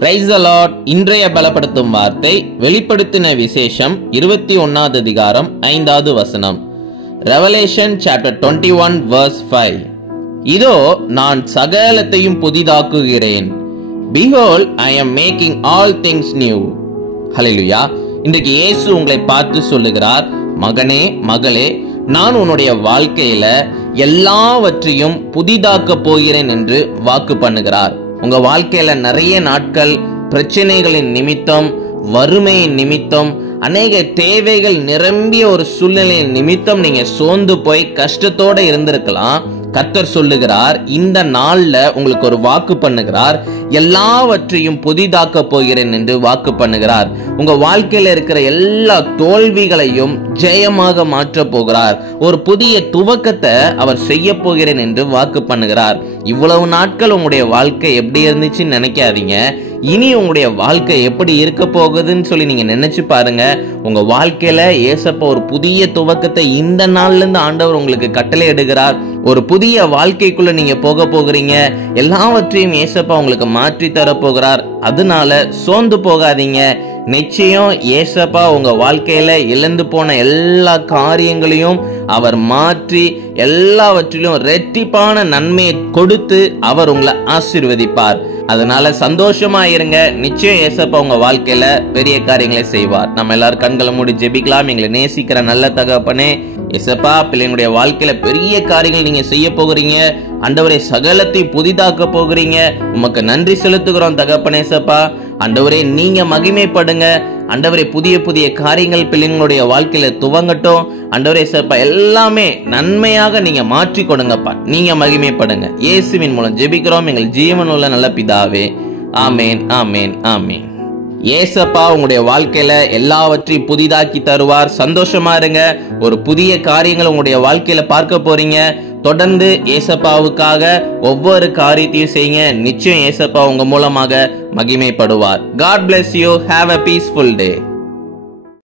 Praise the Lord. இன்றைய பலப்படுத்தும் வார்த்தை வெளிப்படுத்தின விசேஷம் 21வது அதிகாரம் 5வது வசனம். Revelation chapter 21 verse 5. இதோ நான் சகலத்தையும் புதிதாக்குகிறேன். Behold, I am making all things new. ஹல்லேலூயா. இன்றைக்கு இயேசு உங்களை பார்த்து சொல்லுகிறார், மகனே மகளே, நான் உன்னுடைய வாழ்க்கையில எல்லாவற்றையும் புதிதாக்க போகிறேன் என்று வாக்கு பண்ணுகிறார். உங்க வாழ்க்கையில நிறைய நாட்கள் பிரச்சனைகளின் நிமித்தம், வறுமையின் நிமித்தம், அநேக தேவைகள் நிரம்பிய ஒரு சூழ்நிலையின் நிமித்தம் நீங்க சோர்ந்து போய் கஷ்டத்தோட இருந்திருக்கலாம். கர்த்தர் சொல்லுகிறார், இந்த நாள்ல உங்களுக்கு ஒரு வாக்கு பண்ணுகிறார், எல்லாவற்றையும் புதிதாக்க போகிறேன் என்று வாக்கு பண்ணுகிறார். உங்க வாழ்க்கையில இருக்கிற எல்லா தோல்விகளையும் ஜெயமாக மாற்ற போகிறார். ஒரு புதிய துவக்கத்தை அவர் செய்ய போகிறேன் என்று வாக்கு பண்ணுகிறார். இவ்வளவு நாட்கள் உங்களுடைய வாழ்க்கை எப்படி இருந்துச்சுன்னு நினைக்காதீங்க. இனி உங்களுடைய வாழ்க்கை எப்படி இருக்க போகுதுன்னு சொல்லி நீங்க நினைச்சு பாருங்க. உங்க வாழ்க்கையில ஏசப்பா ஒரு புதிய துவக்கத்தை இந்த நாள்ல இருந்து ஆண்டவர் உங்களுக்கு கட்டளை இடுகிறார். ஒரு புதிய வாழ்க்கைக்குள்ள நீங்க போக போகிறீங்க. எல்லாவற்றையும் ஏசப்பா உங்களுக்கு மாற்றி தர போகிறார். அதனால சோர்ந்து போகாதீங்க. நிச்சயம் ஏசப்பா உங்க வாழ்க்கையில இழந்து போன எல்லா காரியங்களையும் அவர் மாற்றி எல்லாவற்றிலும் ரெட்டிப்பான நன்மையை கொடுத்து அவர் உங்களை ஆசீர்வதிப்பார். அதனால சந்தோஷமா இருங்க. நிச்சயம் ஏசப்பா உங்க வாழ்க்கையில பெரிய காரியங்களை செய்வார். நம்ம எல்லாரும் கண்களை மூடி ஜெபிக்கலாம். எங்களை நேசிக்கிற நல்ல தகப்பனே, ஏசப்பா பிள்ளைங்களுடைய வாழ்க்கையில பெரிய காரியங்கள் நீங்க செய்ய போகிறீங்க. ஆண்டவரே, சகலத்தை புதிதாக்க போகிறீங்க. உமக்கு நன்றி செலுத்துகிறோம் தகப்பனே. ஏசப்பா ஆண்டவரே, நீங்க மகிமைப்படுங்க. ஆண்டவரே, புதிய புதிய காரியங்கள் பிள்ளைங்களுடைய வாழ்க்கையில துவங்கட்டும். ஆண்டவரே ஏசப்பா, எல்லாமே நன்மையாக நீங்க மாற்றி கொடுங்கப்பா. நீங்க மகிமைப்படுங்க. இயேசுவின் மூலம் ஜெபிக்கிறோம் எங்கள் ஜீவனுள்ள நல்ல பிதாவே. ஆமேன், ஆமேன், ஆமேன். ஏசப்பா உங்களுடைய வாழ்க்கையில எல்லாவற்றையும் புதிதாக்கி தருவார். சந்தோஷமா இருங்க. ஒரு புதிய காரியங்கள் உங்களுடைய வாழ்க்கையில பார்க்க போறீங்க. தொடர்ந்து ஏசப்பாவுக்காக ஒவ்வொரு காரியத்தையும் செய்யுங்க. நிச்சயம் ஏசப்பா உங்க மூலமாக மகிமைப்படுவார். God bless you. Have a peaceful day.